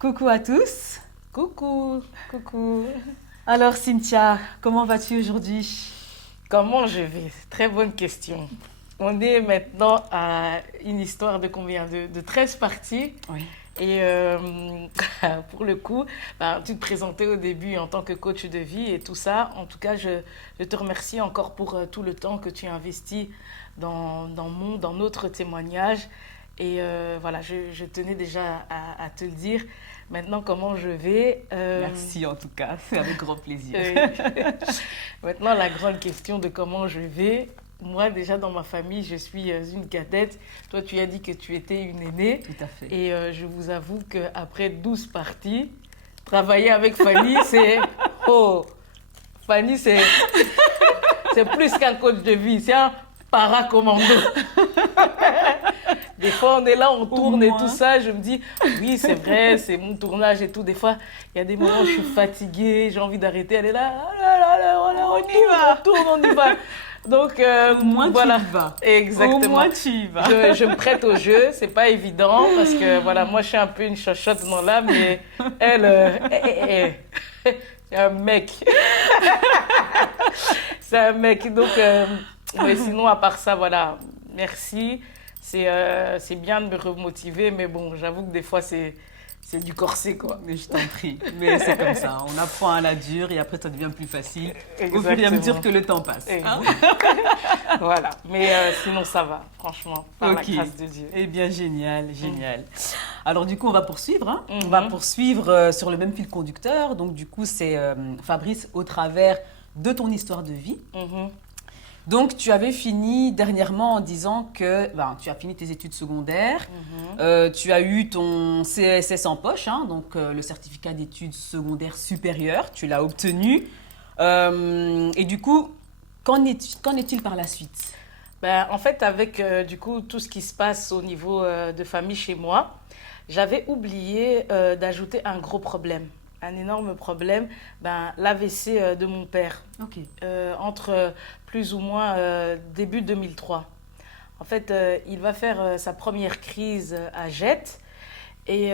Coucou à tous. Coucou, coucou. Alors Cynthia, comment vas-tu aujourd'hui? Comment je vais? Très bonne question. On est maintenant à une histoire de combien? De 13 parties. Oui. Et pour le coup, tu te présentais au début en tant que coach de vie et tout ça. En tout cas, je te remercie encore pour tout le temps que tu as investi dans notre témoignage. Et voilà, je tenais déjà à te le dire. Maintenant, comment je vais? Merci en tout cas, c'est avec grand plaisir. Maintenant, la grande question de comment je vais. Moi, déjà, dans ma famille, je suis une cadette. Toi, tu as dit que tu étais une aînée. Tout à fait. Et je vous avoue qu'après 12 parties, travailler avec Fanny, c'est... Oh, Fanny, c'est plus qu'un coach de vie, c'est un paracommando. Des fois, on est là, on tourne et tout ça. Je me dis, oui, c'est vrai, c'est mon tournage et tout. Des fois, il y a des moments où je suis fatiguée, j'ai envie d'arrêter. Elle est là, on tourne, on y va. Donc, Au moins voilà. tu y vas. Exactement. Au moins tu y vas. Je me prête au jeu, c'est pas évident parce que voilà, moi je suis un peu une chochotte dans l'âme, mais elle, c'est un mec. C'est un mec. Donc, mais sinon, à part ça, voilà, merci. C'est bien de me remotiver, mais bon, j'avoue que des fois, c'est du corset, quoi. Mais je t'en prie. Mais c'est comme ça, on apprend à la dure et après ça devient plus facile au fur et à Exactement. mesure que le temps passe. Hein? Voilà, mais sinon ça va, franchement, par la Ok. grâce de Dieu. Eh bien, génial, génial. Alors, du coup, on va poursuivre. Hein. On Mhm. va poursuivre sur le même fil conducteur. Donc, du coup, c'est Fabrice au travers de ton histoire de vie. Mhm. Donc, tu avais fini dernièrement en disant que tu as fini tes études secondaires. Tu as eu ton CSS en poche, hein, donc le certificat d'études secondaires supérieures. Tu l'as obtenu. Et du coup, qu'en est-il par la suite? En fait, avec du coup tout ce qui se passe au niveau de famille chez moi, j'avais oublié d'ajouter un gros problème, un énorme problème, l'AVC de mon père, Ok. entre plus ou moins début 2003. En fait, il va faire sa première crise à Jette. Et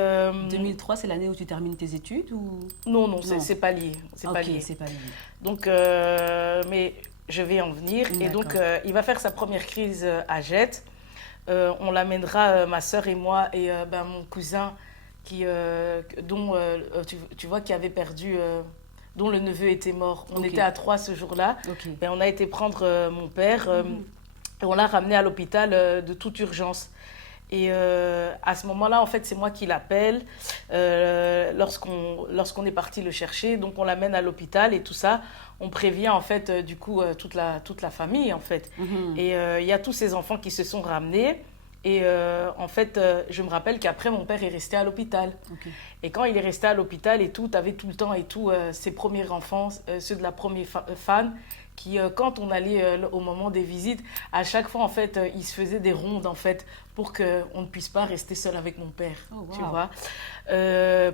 2003, c'est l'année où tu termines tes études ou... non, Non. c'est pas lié. C'est pas Ok, lié. c'est pas lié. Donc, mais je vais en venir. Et donc, D'accord. il va faire sa première crise à Jette. On l'amènera, ma sœur et moi, et mon cousin, dont tu vois, qui avait perdu, dont le neveu était mort. On Ok. était à 3 ce jour-là. Ok. Et on a été prendre mon père, et on l'a ramené à l'hôpital de toute urgence. Et à ce moment-là, en fait, c'est moi qui l'appelle lorsqu'on est parti le chercher. Donc, on l'amène à l'hôpital et tout ça. On prévient, en fait, du coup, toute la famille, en fait. Et il y a tous ces enfants qui se sont ramenés. Et en fait, je me rappelle qu'après, mon père est resté à l'hôpital. Ok. Et quand il est resté à l'hôpital et tout, tu avais tout le temps et tout, ses premiers enfants, ceux de la première fan, qui, quand on allait au moment des visites, à chaque fois, en fait, ils se faisaient des rondes, en fait, pour qu'on ne puisse pas rester seul avec mon père, Oh, tu wow. vois.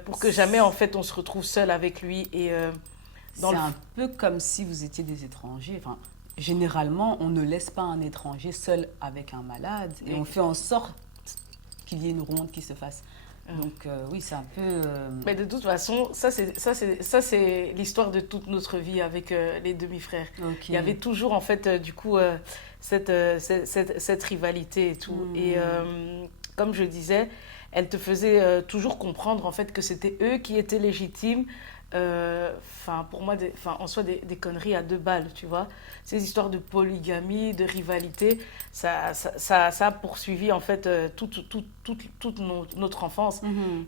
Pour que jamais, en fait, on se retrouve seul avec lui. Et C'est un peu comme si vous étiez des étrangers. Enfin, généralement, on ne laisse pas un étranger seul avec un malade et on fait en sorte qu'il y ait une ronde qui se fasse. Donc oui, c'est un peu... Mais de toute façon, ça c'est l'histoire de toute notre vie avec les demi-frères. Ok. Il y avait toujours en fait du coup cette rivalité et tout. Et comme je disais, elle te faisait toujours comprendre en fait que c'était eux qui étaient légitimes. Pour moi, en soi, des conneries à 2 balles, tu vois. Ces histoires de polygamie, de rivalité, ça a poursuivi en fait toute notre enfance.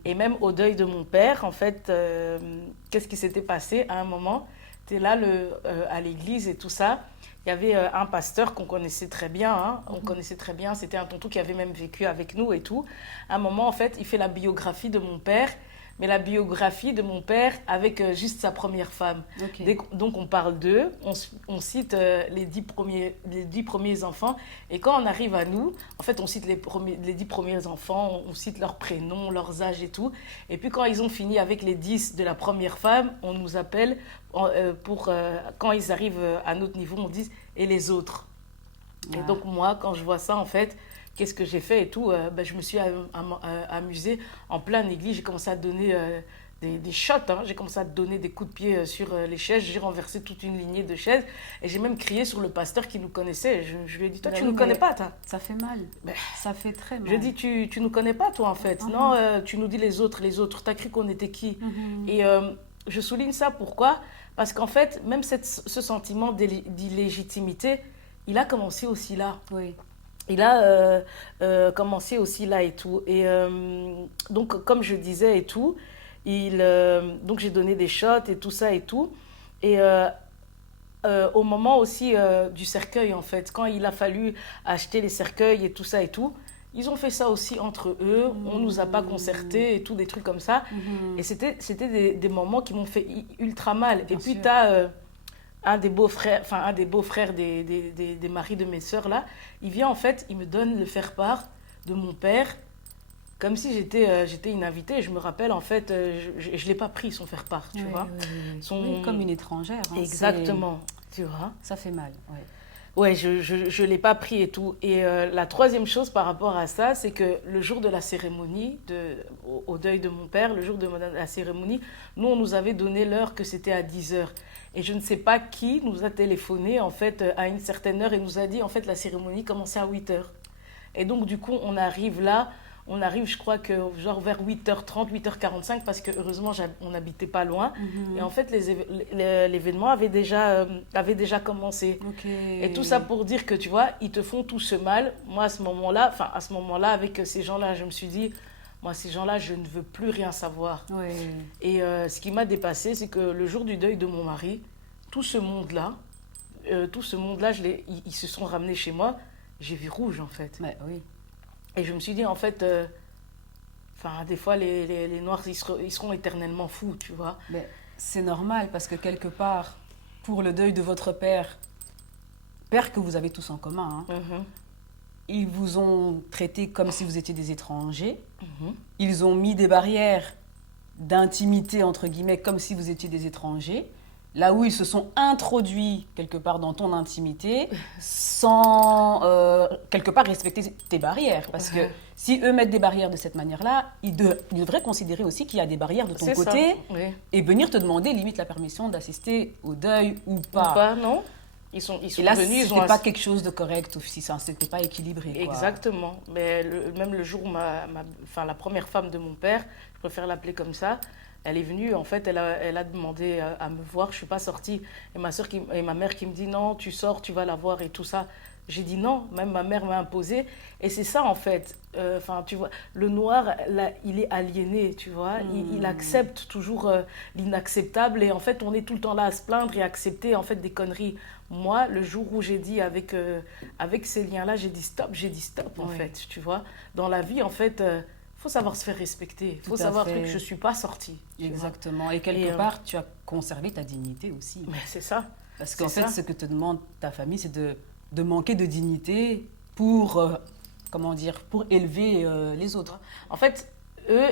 Et même au deuil de mon père, en fait, qu'est-ce qui s'était passé à un moment? Tu es là à l'église et tout ça. Il y avait un pasteur qu'on connaissait très bien. Hein. On connaissait très bien. C'était un tonton qui avait même vécu avec nous et tout. À un moment, en fait, il fait la biographie de mon père. Mais la biographie de mon père avec juste sa première femme. Ok. Donc on parle d'eux, on cite les 10 premiers enfants. Et quand on arrive à nous, en fait on cite les 10 premiers enfants, on cite leurs prénoms, leurs âges et tout. Et puis quand ils ont fini avec les 10 de la première femme, on nous appelle quand ils arrivent à notre niveau, on dit « et les autres ». Et donc moi, quand je vois ça, en fait, qu'est-ce que j'ai fait et tout. Je me suis amusée en plein église. J'ai commencé à donner des shots. Hein. J'ai commencé à donner des coups de pied sur les chaises. J'ai renversé toute une lignée de chaises. Et j'ai même crié sur le pasteur qui nous connaissait. Je lui ai dit, toi, tu ne nous connais pas, toi. Ça fait mal. Ça fait très mal. Je lui ai dit, tu ne nous connais pas, toi, en fait. Non, tu nous dis les autres. Tu as cru qu'on était qui? Et je souligne ça, pourquoi? Parce qu'en fait, même ce sentiment d'illégitimité, il a commencé aussi là. Oui. Il a commencé aussi là et tout. Et donc, comme je disais et tout, donc j'ai donné des shots et tout ça et tout. Et au moment aussi du cercueil, en fait, quand il a fallu acheter les cercueils et tout ça et tout, ils ont fait ça aussi entre eux. On ne nous a pas concertés et tout, des trucs comme ça. Et c'était des moments qui m'ont fait ultra mal. Bien et puis, tu as un des beaux-frères des maris de mes sœurs, là. Il vient, en fait, il me donne le faire-part de mon père, comme si j'étais une invitée. Je me rappelle, en fait, je ne l'ai pas pris, son faire-part, tu vois. Oui, comme une étrangère. Hein, exactement, tu vois. Ça fait mal, oui. Ouais, je ne l'ai pas pris et tout. Et la troisième chose par rapport à ça, c'est que le jour de la cérémonie, au deuil de mon père, le jour de la cérémonie, nous, on nous avait donné l'heure que c'était à 10h. Et je ne sais pas qui nous a téléphoné, en fait, à une certaine heure et nous a dit, en fait, la cérémonie commençait à 8h. Et donc, du coup, on arrive là, je crois que genre vers 8h30, 8h45, parce que heureusement, on n'habitait pas loin. Et en fait, l'événement avait déjà commencé. Et tout ça pour dire que, tu vois, ils te font tout ce mal. Moi, à ce moment-là, avec ces gens-là, je me suis dit, moi, ces gens-là, je ne veux plus rien savoir. Et ce qui m'a dépassé, c'est que le jour du deuil de mon mari, tout ce monde-là, ils se sont ramenés chez moi. J'ai vu rouge, en fait. Oui. Et je me suis dit, en fait, des fois, les Noirs, ils seront éternellement fous, tu vois. Mais c'est normal, parce que quelque part, pour le deuil de votre père que vous avez tous en commun, hein, ils vous ont traité comme si vous étiez des étrangers. Ils ont mis des barrières d'intimité, entre guillemets, comme si vous étiez des étrangers. Là où ils se sont introduits quelque part dans ton intimité sans quelque part respecter tes barrières. Parce que si eux mettent des barrières de cette manière-là, ils devraient considérer aussi qu'il y a des barrières de ton côté et venir te demander limite la permission d'assister au deuil ou pas. Ou pas, non. Ils sont et là, venus, c'était pas quelque chose de correct ou si ça c'était pas équilibré. Quoi. Exactement. Mais même le jour où la première femme de mon père, je préfère l'appeler comme ça, elle est venue, en fait, elle a demandé à me voir, je ne suis pas sortie. Et ma mère qui me dit, non, tu sors, tu vas la voir et tout ça. J'ai dit non, même ma mère m'a imposé. Et c'est ça, en fait. Tu vois, le noir, là, il est aliéné, tu vois. Il accepte toujours l'inacceptable. Et en fait, on est tout le temps là à se plaindre et à accepter, en fait, des conneries. Moi, le jour où j'ai dit avec ces liens-là, j'ai dit stop, en fait, tu vois. Dans la vie, en fait... faut savoir se faire respecter. Il faut savoir que je ne suis pas sortie. Exactement. Et quelque part, tu as conservé ta dignité aussi. Mais c'est ça. Parce qu'en fait, ce que te demande ta famille, c'est de manquer de dignité pour, pour élever les autres. En fait, eux,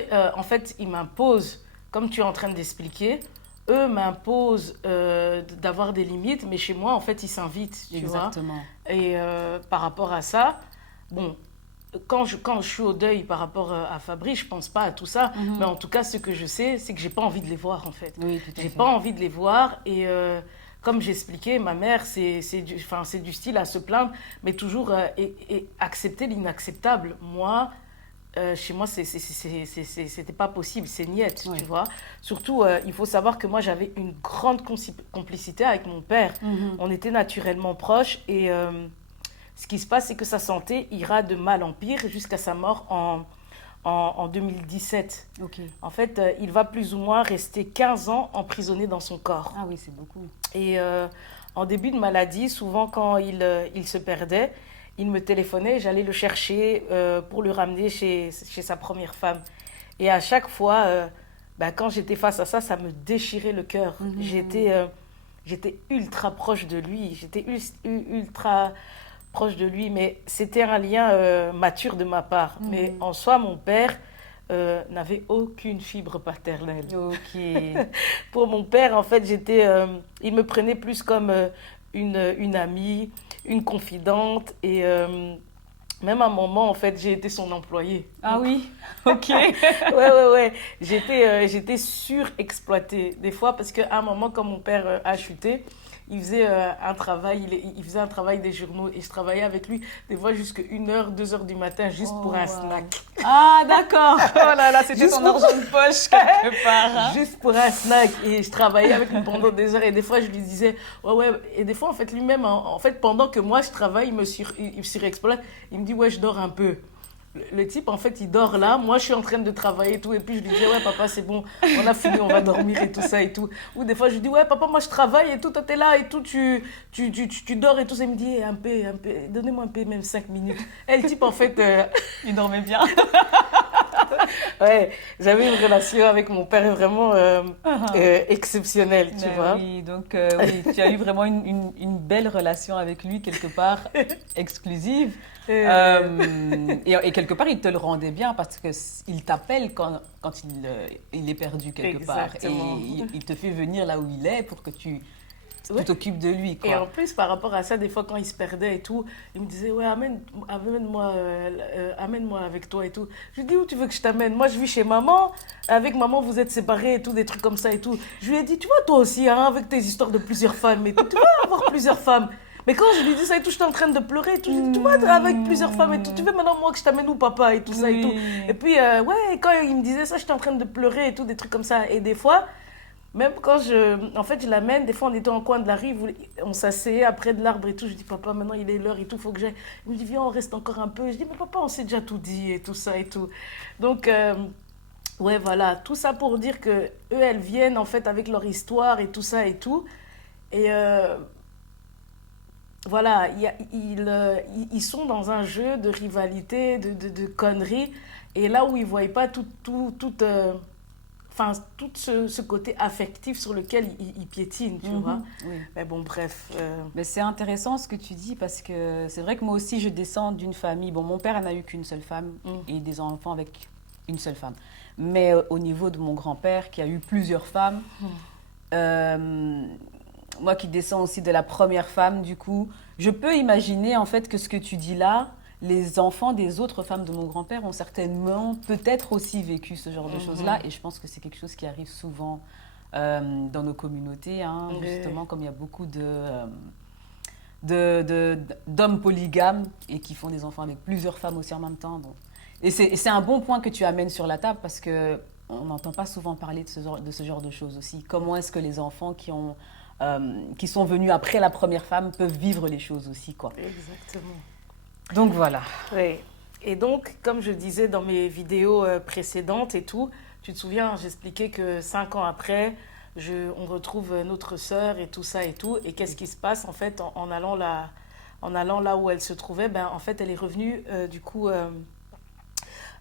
ils m'imposent, comme tu es en train d'expliquer, eux m'imposent d'avoir des limites, mais chez moi, en fait, ils s'invitent. Exactement. Et par rapport à ça, bon... Quand je suis au deuil par rapport à Fabrice, je ne pense pas à tout ça. Mais en tout cas, ce que je sais, c'est que je n'ai pas envie de les voir, en fait. Oui, tout à fait. Je n'ai pas envie de les voir. Et comme j'expliquais, ma mère, c'est du style à se plaindre, mais toujours et accepter l'inacceptable. Moi, chez moi, c'était pas possible. C'est niette, tu vois. Surtout, il faut savoir que moi, j'avais une grande complicité avec mon père. On était naturellement proches et... ce qui se passe, c'est que sa santé ira de mal en pire jusqu'à sa mort en 2017. En fait, il va plus ou moins rester 15 ans emprisonné dans son corps. Ah oui, c'est beaucoup. Et en début de maladie, souvent quand il se perdait, il me téléphonait, j'allais le chercher pour le ramener chez sa première femme. Et à chaque fois, quand j'étais face à ça, ça me déchirait le cœur. J'étais ultra proche de lui, j'étais ultra... proche de lui, mais c'était un lien mature de ma part. Mais en soi, mon père n'avait aucune fibre paternelle. Pour mon père, en fait, il me prenait plus comme une amie, une confidente. Et Même à un moment, en fait, j'ai été son employée. Ah oui, ok. Ouais. J'étais surexploitée. Des fois, parce qu'à un moment, quand mon père a chuté, il faisait un travail, il faisait un travail des journaux et je travaillais avec lui des fois jusqu'à 1h, 2h du matin juste pour un snack. Ah d'accord. Oh là là, c'était Juste ton pour- argent de poche quelque part. Hein. Juste pour un snack. Et je travaillais avec lui pendant des heures. Et des fois, je lui disais, ouais. Et des fois, en fait, lui-même, en fait, pendant que moi, je travaille, il surexploite. Il me dit, ouais, je dors un peu. Le type, en fait, il dort là. Moi, je suis en train de travailler et tout. Et puis, je lui disais, ouais, papa, c'est bon. On a fini, on va dormir et tout ça et tout. Ou des fois, je lui dis, ouais, papa, moi, je travaille et tout. Toi, t'es là et tout. Tu dors et tout. Ça, il me dit, un peu. Donnez-moi un peu, même 5 minutes. Et le type, en fait, Il dormait bien. ouais, j'avais une relation avec mon père vraiment exceptionnelle, tu Ben vois. oui, donc oui, tu as eu vraiment une belle relation avec lui quelque part, exclusive. Et quelque part, il te le rendait bien parce qu'il t'appelle quand il est perdu quelque part. Et Exactement. il te fait venir là où il est pour que tu Ouais. t'occupes de lui, Et en quoi. plus, par rapport à ça, des fois, quand il se perdait et tout, il me disait, ouais, amène-moi avec toi et tout. Je lui dis, où tu veux que je t'amène? Moi, je vis chez maman. Avec maman, vous êtes séparés et tout, des trucs comme ça et tout. Je lui ai dit, tu vois, toi aussi, hein, avec tes histoires de plusieurs femmes et tout, tu vas avoir plusieurs femmes. Mais quand je lui dis ça et tout, j'étais en train de pleurer et tout. Je lui dis, tu vois, t'es avec plusieurs femmes et tout. Tu veux maintenant, moi, que je t'amène où, papa, et tout ça et tout. Oui. Et puis, ouais, quand il me disait ça, j'étais en train de pleurer et tout, des trucs comme ça. Et des fois, même quand je l'amène, des fois on était en coin de la rue, on s'asseyait après de l'arbre et tout. Je dis, papa, maintenant il est l'heure et tout, faut que j'aille. Il me dit, viens, on reste encore un peu. Je dis, mais papa, on s'est déjà tout dit et tout ça et tout. Donc, ouais, voilà, tout ça pour dire que eux, elles viennent en fait avec leur histoire et tout ça et tout. Et voilà, ils sont dans un jeu de rivalité, de conneries. Et là où ils ne voient pas enfin, tout ce côté affectif sur lequel ils piétinent, tu vois. Oui. Mais bon, bref. Mais c'est intéressant ce que tu dis parce que c'est vrai que moi aussi je descends d'une famille. Bon, mon père n'a eu qu'une seule femme et des enfants avec une seule femme. Mais au niveau de mon grand-père qui a eu plusieurs femmes, moi qui descends aussi de la première femme, du coup, je peux imaginer en fait que ce que tu dis là, les enfants des autres femmes de mon grand-père ont certainement peut-être aussi vécu ce genre de choses-là. Et je pense que c'est quelque chose qui arrive souvent dans nos communautés, hein, justement, comme il y a beaucoup d'hommes polygames et qui font des enfants avec plusieurs femmes aussi en même temps. Donc. Et c'est un bon point que tu amènes sur la table parce que on n'entend pas souvent parler de ce genre de choses aussi. Comment est-ce que les enfants qui sont venus après la première femme peuvent vivre les choses aussi, quoi. Exactement. Donc voilà. Oui. Et donc, comme je disais dans mes vidéos précédentes et tout, tu te souviens, j'expliquais que 5 ans après, on retrouve notre sœur et tout ça et tout. Et qu'est-ce qui se passe en fait en allant là où elle se trouvait? Ben, en fait, elle est revenue du coup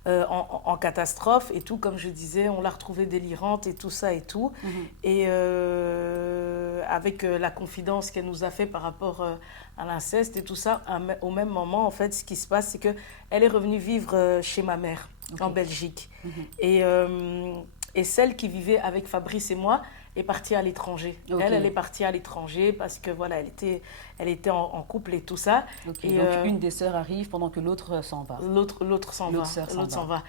en catastrophe et tout. Comme je disais, on l'a retrouvée délirante et tout ça et tout. Et avec la confidence qu'elle nous a fait par rapport à l'inceste et tout ça, au même moment, en fait, ce qui se passe, c'est qu'elle est revenue vivre chez ma mère, en Belgique. Et celle qui vivait avec Fabrice et moi est partie à l'étranger. Elle est partie à l'étranger parce que voilà, elle était en couple et tout ça. Et donc une des sœurs arrive pendant que l'autre s'en va. L'autre s'en va.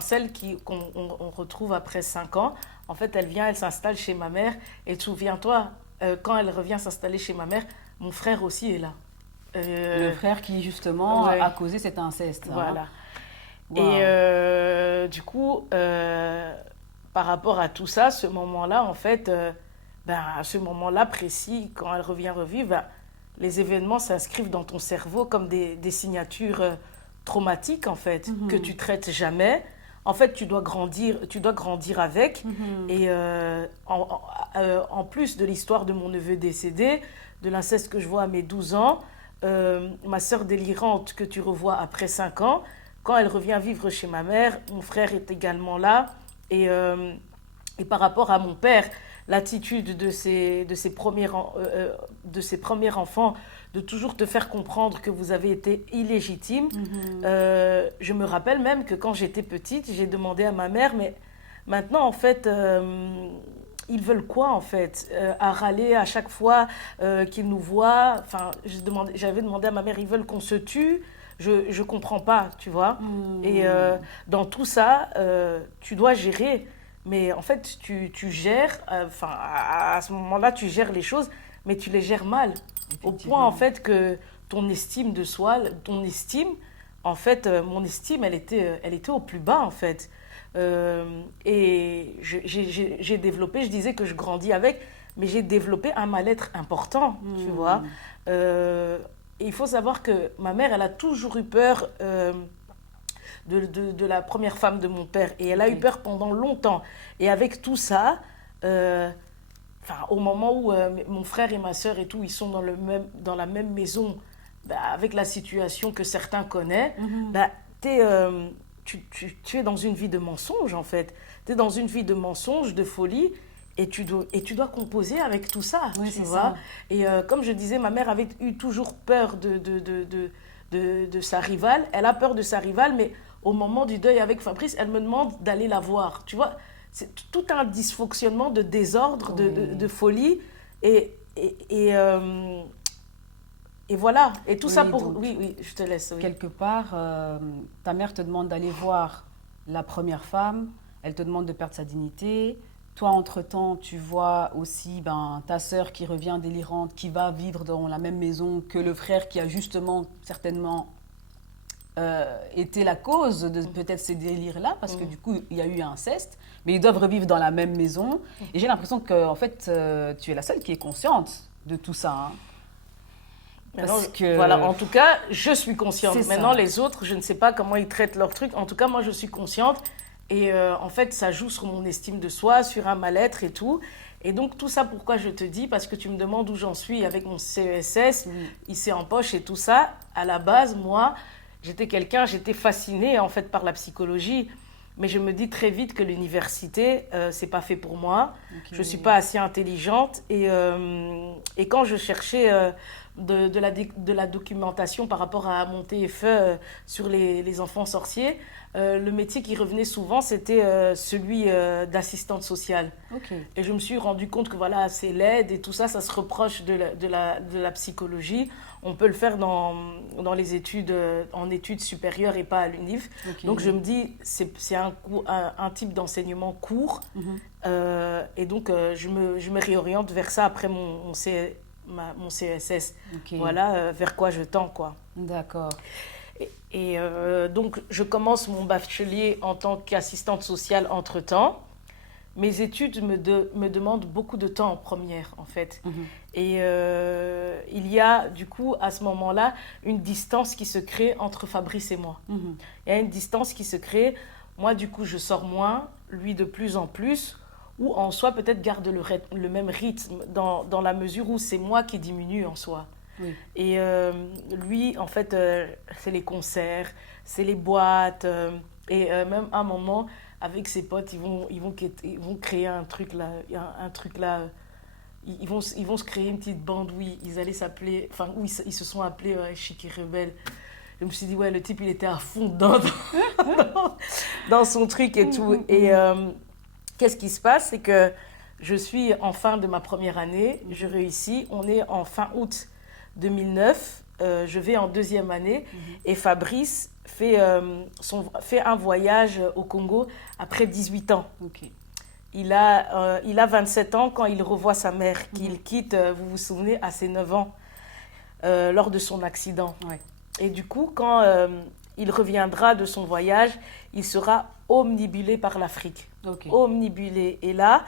Celle qu'on retrouve après 5 ans, en fait, elle vient, elle s'installe chez ma mère. Et souviens-toi, quand elle revient s'installer chez ma mère, mon frère aussi est là. Le frère qui, justement, a causé cet inceste. Voilà. Hein. Wow. Et du coup, par rapport à tout ça, ce moment-là, en fait, à ce moment-là précis, quand elle revient revivre, les événements s'inscrivent dans ton cerveau comme des signatures traumatiques, en fait, que tu traites jamais. En fait, tu dois grandir avec. Et en plus de l'histoire de mon neveu décédé, de l'inceste que je vois à mes 12 ans, ma sœur délirante que tu revois après 5 ans, quand elle revient vivre chez ma mère, mon frère est également là. Et par rapport à mon père, l'attitude de ses premiers enfants, de toujours te faire comprendre que vous avez été illégitime. Je me rappelle même que quand j'étais petite, j'ai demandé à ma mère, mais maintenant, en fait, ils veulent quoi, en fait, à râler à chaque fois qu'ils nous voient. Enfin, j'avais demandé à ma mère, ils veulent qu'on se tue. je comprends pas, tu vois. Et dans tout ça, tu dois gérer. Mais en fait, tu gères, enfin, à ce moment-là, tu gères les choses, mais tu les gères mal. Au point, en fait, que ton estime de soi, ton estime, en fait, mon estime, elle était au plus bas, en fait. Et j'ai développé, je disais que je grandis avec, mais j'ai développé un mal-être important, tu vois. Et il faut savoir que ma mère, elle a toujours eu peur de la première femme de mon père. Et elle a eu peur pendant longtemps. Et avec tout ça, au moment où mon frère et ma sœur et tout, ils sont dans la même maison, bah, avec la situation que certains connaissent, bah, tu es dans une vie de mensonge, en fait. Tu es dans une vie de mensonge, de folie, et tu dois composer avec tout ça, Oui, tu c'est vois. ça. Et comme je disais, ma mère avait eu toujours peur de sa rivale. Elle a peur de sa rivale, mais au moment du deuil avec Fabrice, elle me demande d'aller la voir. Tu vois, c'est tout un dysfonctionnement de désordre, de folie. Et, et, et, euh, et voilà. Et tout ça pour... Donc, Oui, je te laisse. Oui. quelque part, ta mère te demande d'aller voir la première femme, elle te demande de perdre sa dignité. Toi, entre-temps, tu vois aussi ta sœur qui revient délirante, qui va vivre dans la même maison que le frère qui a justement, certainement, été la cause de peut-être ces délires-là, parce que du coup, il y a eu un inceste, mais ils doivent revivre dans la même maison. Et j'ai l'impression que, en fait, tu es la seule qui est consciente de tout ça. Hein. Parce que... Voilà, en tout cas, je suis consciente. C'est Maintenant, ça. les autres, je ne sais pas comment ils traitent leur truc. En tout cas, moi, je suis consciente. Et en fait, ça joue sur mon estime de soi, sur un mal-être et tout. Et donc, tout ça, pourquoi je te dis? Parce que tu me demandes où j'en suis avec mon CESS, ici en poche et tout ça. À la base, moi, j'étais fascinée en fait par la psychologie. Mais je me dis très vite que l'université, c'est pas fait pour moi. Okay. Je suis pas assez intelligente. Et quand je cherchais de la documentation par rapport à mon TFE sur les enfants sorciers, le métier qui revenait souvent, c'était celui d'assistante sociale. Okay. Et je me suis rendu compte que voilà, c'est l'aide et tout ça, ça se reproche de la psychologie. On peut le faire dans les études, en études supérieures et pas à l'UNIF. Okay. Donc je me dis, c'est un type d'enseignement court. Et donc je me réoriente vers ça après mon CSS. Okay. Voilà vers quoi je tends, quoi. D'accord. Et donc, je commence mon bachelier en tant qu'assistante sociale entre-temps. Mes études me demandent beaucoup de temps en première, en fait. Et il y a, du coup, à ce moment-là, une distance qui se crée entre Fabrice et moi. Il y a une distance qui se crée. Moi, du coup, je sors moins, lui de plus en plus, ou en soi, peut-être garde le même rythme, dans la mesure où c'est moi qui diminue en soi. Oui. Et lui, en fait, c'est les concerts, c'est les boîtes. Et même à un moment, avec ses potes, ils vont créer un truc là. Ils vont se créer une petite bande où ils allaient s'appeler... Enfin, où ils se sont appelés Chic et Rebelle. Je me suis dit, ouais, le type, il était à fond dans son truc et tout. Et qu'est-ce qui se passe? C'est que je suis en fin de ma première année, je réussis. On est en fin août 2009, je vais en deuxième année et Fabrice fait un voyage au Congo après 18 ans. Okay. Il a 27 ans quand il revoit sa mère, qu'il quitte, vous vous souvenez, à ses 9 ans, lors de son accident. Ouais. Et du coup, quand il reviendra de son voyage, il sera omnibulé par l'Afrique. Okay. Omnibulé. Et là,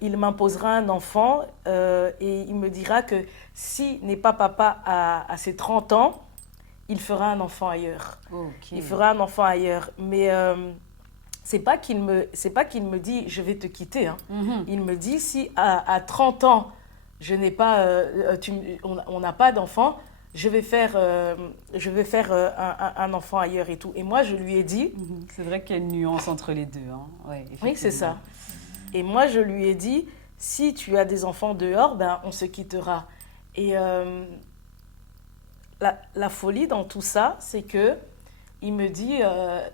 il m'imposera un enfant et il me dira que s'il n'est pas papa à ses 30 ans, il fera un enfant ailleurs. Okay. Il fera un enfant ailleurs. Mais c'est pas qu'il me dit « je vais te quitter hein. ». Il me dit « si à 30 ans, je n'ai pas, on n'a pas d'enfant, je vais faire un enfant ailleurs et tout ». Et moi, je lui ai dit... C'est vrai qu'il y a une nuance entre les deux. Hein. Ouais, oui, c'est ça. Et moi, je lui ai dit, si tu as des enfants dehors, ben, on se quittera. Et la folie dans tout ça, c'est que il me dit,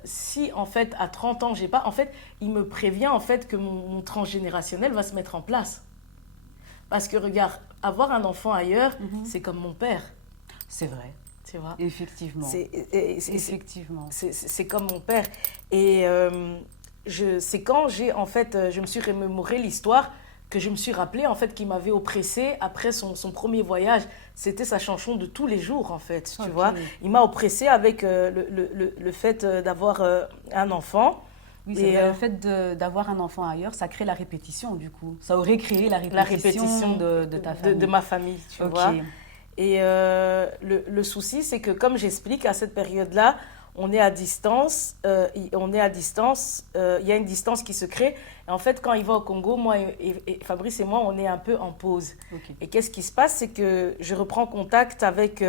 si en fait, à 30 ans, j'ai pas... En fait, il me prévient en fait que mon transgénérationnel va se mettre en place. Parce que regarde, avoir un enfant ailleurs, c'est comme mon père. C'est vrai. tu vois. Effectivement. Effectivement. C'est comme mon père. Et c'est quand en fait, je me suis remémoré l'histoire que je me suis rappelé en fait qu'il m'avait oppressé après son premier voyage. C'était sa chanson de tous les jours en fait, tu vois. Il m'a oppressé avec le fait d'avoir un enfant. Oui, c'est vrai, le fait d'avoir un enfant ailleurs, ça crée la répétition du coup. Ça aurait créé la répétition de ta famille. De ma famille, tu vois. Et le souci, c'est que comme j'explique, à cette période-là, on est à distance, il y a une distance qui se crée. Et en fait, quand il va au Congo, moi et Fabrice et moi, on est un peu en pause. Et qu'est-ce qui se passe, c'est que je reprends contact avec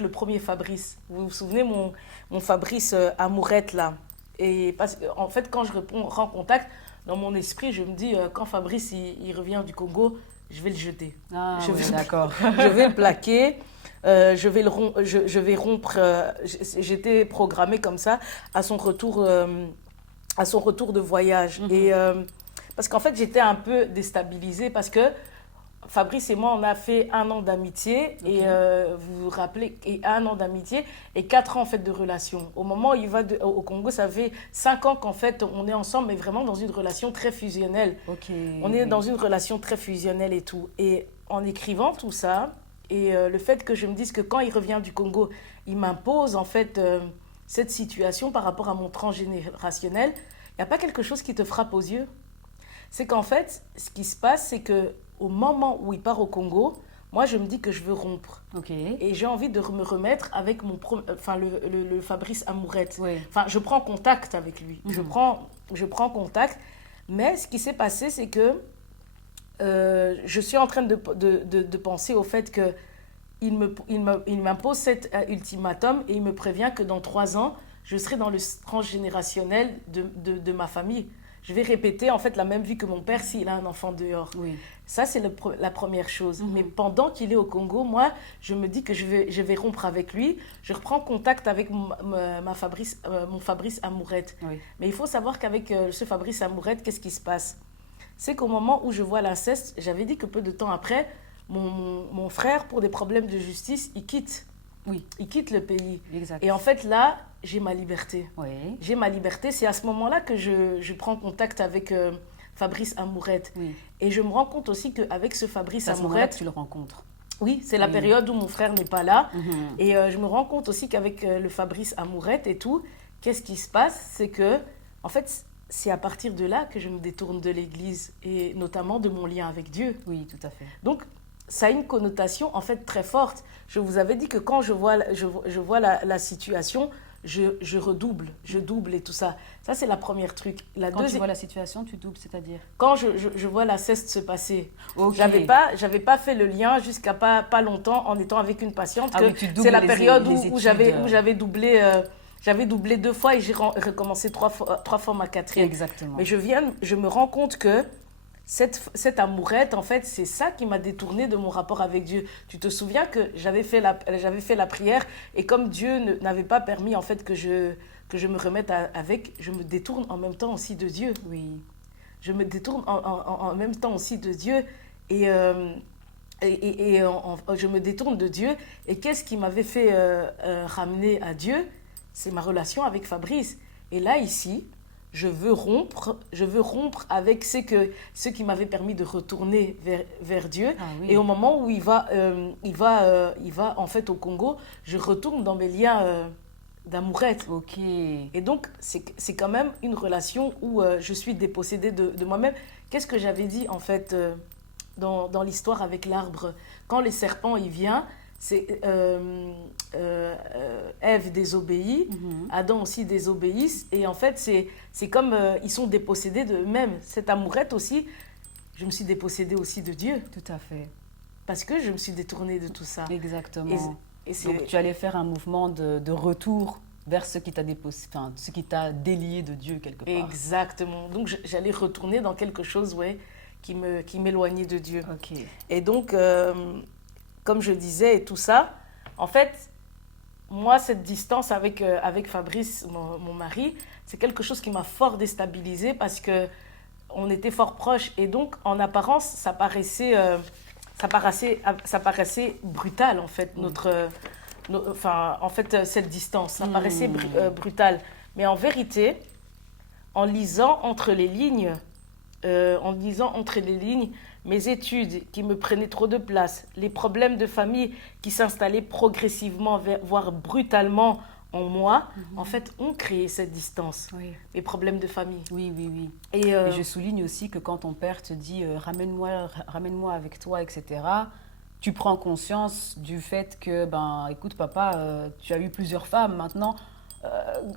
le premier Fabrice. Vous vous souvenez, mon Fabrice Amourette, là. Et en fait, quand je reprends contact, dans mon esprit, je me dis, quand Fabrice il revient du Congo, je vais le jeter. Ah, d'accord. Je vais le plaquer. Je vais rompre. J'étais programmée comme ça à son retour de voyage. Et parce qu'en fait, j'étais un peu déstabilisée parce que Fabrice et moi, on a fait 1 an d'amitié et vous vous rappelez, et 1 an d'amitié et 4 ans en fait de relation. Au moment où il va au Congo, ça fait 5 ans qu'en fait on est ensemble, mais vraiment dans une relation très fusionnelle. On est dans une relation très fusionnelle et tout. Et en écrivant tout ça, et le fait que je me dise que quand il revient du Congo, il m'impose en fait cette situation par rapport à mon transgénérationnel, il n'y a pas quelque chose qui te frappe aux yeux? C'est qu'en fait, ce qui se passe, c'est que au moment où il part au Congo, moi, je me dis que je veux rompre. Et j'ai envie de me remettre avec le Fabrice Amourette. Enfin, je prends contact avec lui. Je prends contact. Mais ce qui s'est passé, c'est que je suis en train de penser au fait qu'il m'impose cet ultimatum et il me prévient que dans 3 ans, je serai dans le transgénérationnel de ma famille. Je vais répéter en fait la même vie que mon père s'il a un enfant dehors. Ça, c'est la première chose. Mais pendant qu'il est au Congo, moi, je me dis que je vais rompre avec lui. Je reprends contact avec mon Fabrice Amourette. Mais il faut savoir qu'avec ce Fabrice Amourette, qu'est-ce qui se passe? C'est qu'au moment où je vois l'inceste, j'avais dit que peu de temps après, mon frère, pour des problèmes de justice, il quitte. Il quitte le pays. Et en fait, là, j'ai ma liberté. J'ai ma liberté. C'est à ce moment-là que je prends contact avec Fabrice Amourette. Et je me rends compte aussi qu'avec ce Fabrice Amourette... tu le rencontres. Oui, c'est la période où mon frère n'est pas là. Et je me rends compte aussi qu'avec le Fabrice Amourette et tout, qu'est-ce qui se passe? C'est que, en fait, c'est à partir de là que je me détourne de l'Église et notamment de mon lien avec Dieu. Oui, tout à fait. Donc, ça a une connotation en fait très forte. Je vous avais dit que quand je vois la situation, je double et tout ça. Ça, c'est la première truc. Quand tu vois la situation, tu doubles, c'est-à-dire? Quand je vois l'inceste se passer. J'avais pas fait le lien jusqu'à pas longtemps en étant avec une patiente. C'est la période où j'avais doublé... J'avais doublé 2 fois et j'ai recommencé 3 fois ma 4e. Exactement. Mais je me rends compte que cette amourette, en fait, c'est ça qui m'a détournée de mon rapport avec Dieu. Tu te souviens que j'avais fait la prière et comme Dieu n'avait pas permis, en fait, que je me remette avec, je me détourne en même temps aussi de Dieu. Je me détourne en même temps aussi de Dieu et je me détourne de Dieu. Et qu'est-ce qui m'avait fait ramener à Dieu? C'est ma relation avec Fabrice. Et là, ici, je veux rompre avec ce qui m'avait permis de retourner vers Dieu. Et au moment où il va en fait au Congo, je retourne dans mes liens d'amourette. Et donc, c'est quand même une relation où je suis dépossédée de moi-même. Qu'est-ce que j'avais dit en fait dans l'histoire avec l'arbre? Quand le serpent il vient, c'est Ève désobéit, Adam aussi désobéisse, et en fait c'est comme ils sont dépossédés d'eux-mêmes. Cette amourette aussi, je me suis dépossédée aussi de Dieu. Tout à fait. Parce que je me suis détournée de tout ça. Exactement. Donc tu allais faire un mouvement de retour vers ce qui t'a délié de Dieu quelque part. Exactement. Donc j'allais retourner dans quelque chose qui m'éloignait de Dieu. Et donc comme je disais et tout ça, en fait, moi, cette distance avec Fabrice, mon mari, c'est quelque chose qui m'a fort déstabilisée parce qu'on était fort proches. Et donc, en apparence, ça paraissait ça paraissait brutal, en fait, en fait, cette distance. Ça paraissait brutal. Mais en vérité, en lisant entre les lignes, mes études qui me prenaient trop de place, les problèmes de famille qui s'installaient progressivement, voire brutalement en moi, en fait, ont créé cette distance. Oui. Les problèmes de famille. Oui, oui, oui. Et je souligne aussi que quand ton père te dit ramène-moi avec toi, etc., tu prends conscience du fait que, ben, écoute, papa, tu as eu plusieurs femmes maintenant.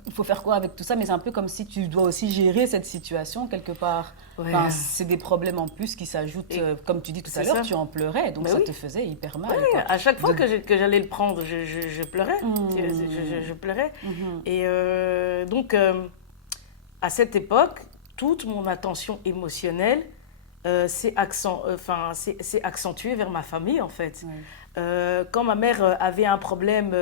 Il faut faire quoi avec tout ça? Mais c'est un peu comme si tu dois aussi gérer cette situation quelque part. Ouais. Enfin, c'est des problèmes en plus qui s'ajoutent. Comme tu dis tout à l'heure, tu en pleurais, donc ça te faisait hyper mal. Ouais, à chaque fois que j'allais le prendre, je pleurais. Je pleurais. Et donc, à cette époque, toute mon attention émotionnelle s'est accentuée vers ma famille, en fait. Ouais. Quand ma mère avait un problème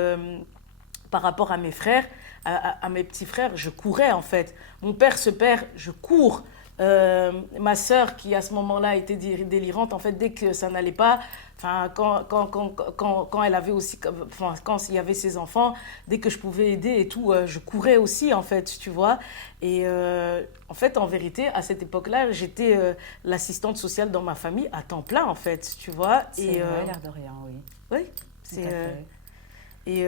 par rapport à mes frères, à mes petits frères, je courais en fait. Mon père se perd, je cours. Ma sœur, qui à ce moment-là était délirante, en fait, dès que ça n'allait pas, quand elle avait aussi, quand il y avait ses enfants, dès que je pouvais aider et tout, je courais aussi en fait, tu vois. Et en fait, en vérité, à cette époque-là, j'étais l'assistante sociale dans ma famille à temps plein en fait, tu vois. C'est vrai, l'air de rien, oui. Oui, c'est. Et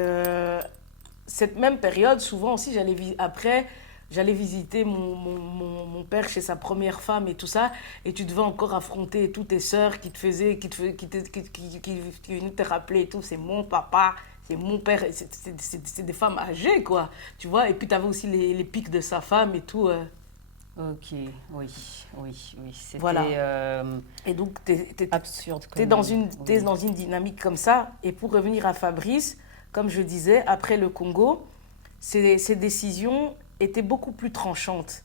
cette même période, souvent aussi, j'allais visiter mon père chez sa première femme et tout ça, et tu devais encore affronter toutes tes sœurs qui venaient te rappeler et tout, c'est mon papa, c'est mon père, c'est des femmes âgées, quoi, tu vois, et puis tu avais aussi les pics de sa femme et tout. Ok, oui, c'était voilà. Et donc, absurde. T'es dans une dynamique comme ça, et pour revenir à Fabrice, comme je disais, après le Congo, ses décisions étaient beaucoup plus tranchantes.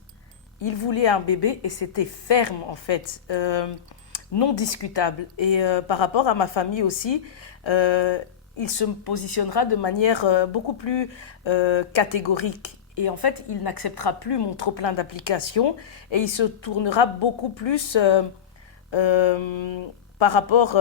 Il voulait un bébé et c'était ferme en fait, non discutable. Et par rapport à ma famille aussi, il se positionnera de manière beaucoup plus catégorique. Et en fait, il n'acceptera plus mon trop-plein d'applications et il se tournera beaucoup plus par rapport...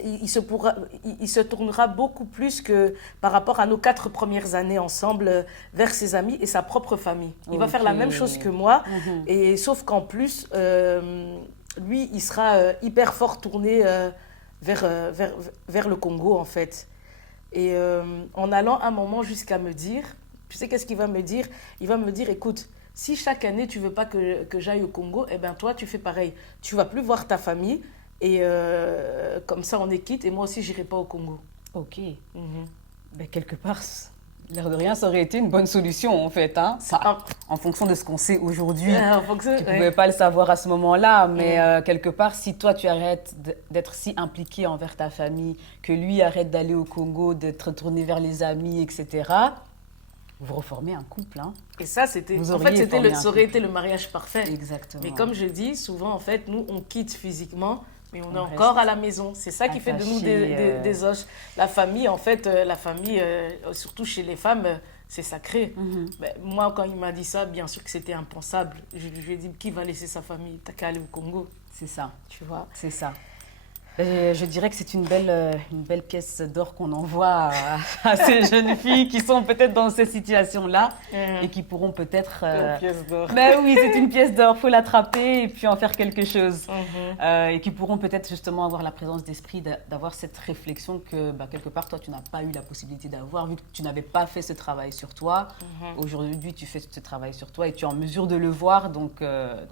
Il se tournera beaucoup plus que par rapport à nos 4 premières années ensemble vers ses amis et sa propre famille. Il va faire la même chose que moi, et sauf qu'en plus, lui, il sera hyper fort tourné vers le Congo, en fait. Et en allant un moment jusqu'à me dire, tu sais qu'est-ce qu'il va me dire? Il va me dire, écoute, si chaque année, tu veux pas que j'aille au Congo, eh ben toi, tu fais pareil. Tu vas plus voir ta famille. Et comme ça, on est quitte. Et moi aussi, je n'irai pas au Congo. Ok. Ben, quelque part, l'air de rien, ça aurait été une bonne solution, en fait. Hein. Ça, en fonction de ce qu'on sait aujourd'hui. Tu ne pouvais pas le savoir à ce moment-là. Mais quelque part, si toi, tu arrêtes d'être si impliqué envers ta famille, que lui arrête d'aller au Congo, d'être tourné vers les amis, etc., vous reformez un couple. Hein. Et ça, ça aurait été le mariage parfait. Exactement. Mais comme je dis, souvent, en fait, nous, on quitte physiquement, mais on est encore à la maison. C'est ça qui fait de nous des os. La famille, en fait, surtout chez les femmes, c'est sacré. Mais moi, quand il m'a dit ça, bien sûr que c'était impensable. Je lui ai dit, qui va laisser sa famille? T'as qu'à aller au Congo. C'est ça. Tu vois? C'est ça. Je dirais que c'est une belle pièce d'or qu'on envoie à ces jeunes filles qui sont peut-être dans ces situations-là et qui pourront peut-être... Une pièce d'or. Ben oui, c'est une pièce d'or, il faut l'attraper et puis en faire quelque chose. Et qui pourront peut-être justement avoir la présence d'esprit d'avoir cette réflexion que quelque part, toi, tu n'as pas eu la possibilité d'avoir vu que tu n'avais pas fait ce travail sur toi. Aujourd'hui, tu fais ce travail sur toi et tu es en mesure de le voir, donc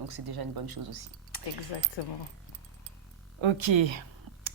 c'est déjà une bonne chose aussi. Exactement. Ok.